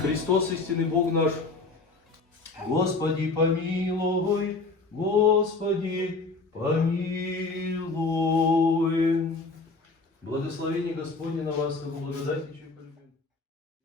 Христос, истинный Бог наш, Господи, помилуй, Господи, помилуй. Благословение Господне на вас, и благодати